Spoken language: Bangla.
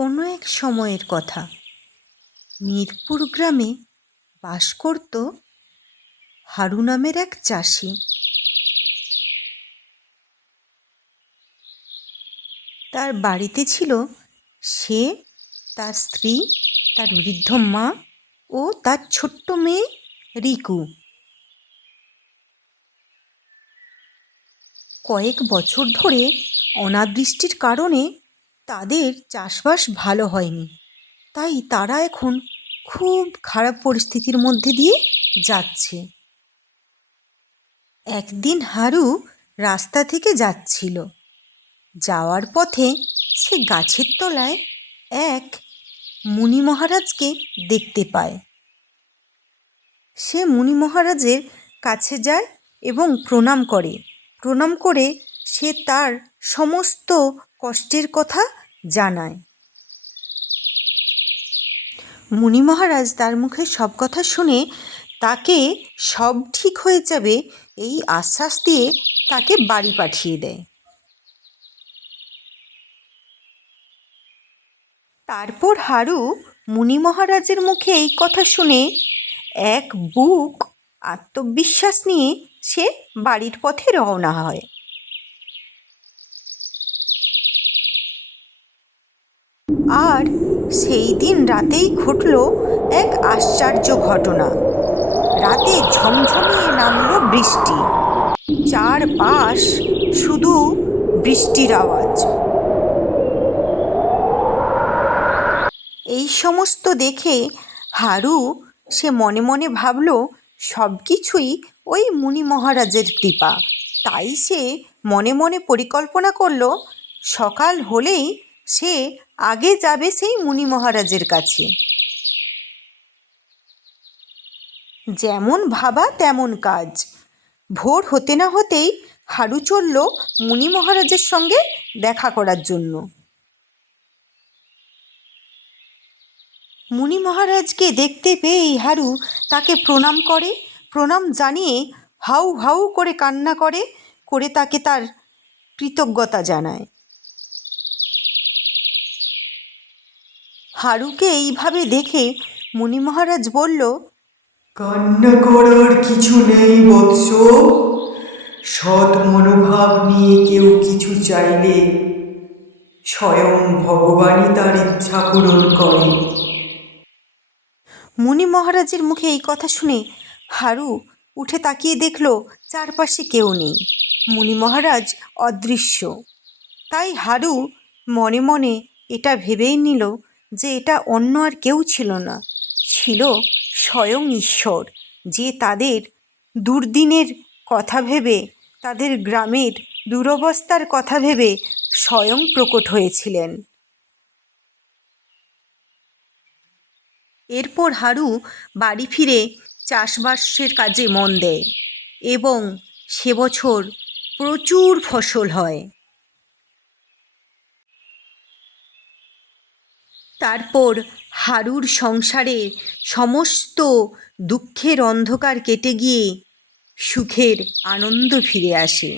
কোনো এক সময়ের কথা। মিরপুর গ্রামে বাস করত হারু নামের এক চাষি। তার বাড়িতে ছিল সে, তার স্ত্রী, তার বৃদ্ধ মা ও তার ছোট্ট মেয়ে রিকু। কয়েক বছর ধরে অনাবৃষ্টির কারণে তাদের চাষবাস ভালো হয়নি। তাই তারা এখন খুব খারাপ পরিস্থিতির মধ্যে দিয়ে যাচ্ছে। একদিন হারু রাস্তা থেকে যাচ্ছিল। যাওয়ার পথে সে গাছের তলায় এক মুনি মহারাজকে দেখতে পায়। সে মুনি মহারাজের কাছে যায় এবং প্রণাম করে। প্রণাম করে সে তার সমস্ত কষ্টের কথা জানায়। মুনি মহারাজ তার মুখে সব কথা শুনে তাকে সব ঠিক হয়ে যাবে এই আশ্বাস দিয়ে তাকে বাড়ি পাঠিয়ে দেয়। তারপর হারু মুনি মহারাজের মুখে এই কথা শুনে এক বুক আত্মবিশ্বাস নিয়ে সে বাড়ির পথে রওনা হয়। আর সেই দিন রাতেই ঘটল এক আশ্চর্য ঘটনা। রাতে ঝমঝমিয়ে নামলো বৃষ্টি। চারপাশ শুধু বৃষ্টির আওয়াজ। এই সমস্ত দেখে হারু সে মনে মনে ভাবল সব কিছুই ওই মুনি মহারাজের কৃপা। তাই সে মনে মনে পরিকল্পনা করল, সকাল হলেই সে আগে যাবে সেই মুনি মহারাজের কাছে। যেমন ভাবা তেমন কাজ। ভোর হতে না হতেই হারু চলল মুনি মহারাজের সঙ্গে দেখা করার জন্য। মুনি মহারাজকে দেখতে পেয়েই হারু তাকে প্রণাম করে, প্রণাম জানিয়ে হাউ হাউ করে কান্না করে করে তাকে তার কৃতজ্ঞতা জানায়। হারুকে এইভাবে দেখে মুনি মহারাজ বলল কান্না করার কিছু নেই বৎস। সৎ মনোভাব নিয়ে কেউ কিছু চাইলে স্বয়ং ভগবানই তার ইচ্ছা পূরণ করে। মুনি মহারাজের মুখে এই কথা শুনে হারু উঠে তাকিয়ে দেখল চারপাশে কেউ নেই। মুনি মহারাজ অদৃশ্য। তাই হারু মনে মনে এটা ভেবেই নিল যে এটা অন্য আর কেউ ছিল না, ছিল স্বয়ং ঈশ্বর, যে তাদের দুর্দিনের কথা ভেবে, তাদের গ্রামের দুরবস্থার কথা ভেবে স্বয়ং প্রকট হয়েছিলেন। এরপর হারু বাড়ি ফিরে চাষবাসের কাজে মন দেয় এবং সে বছর প্রচুর ফসল হয়। তারপর হারুর সংসারে সমস্ত দুঃখের অন্ধকার কেটে গিয়ে সুখের আনন্দ ফিরে আসে।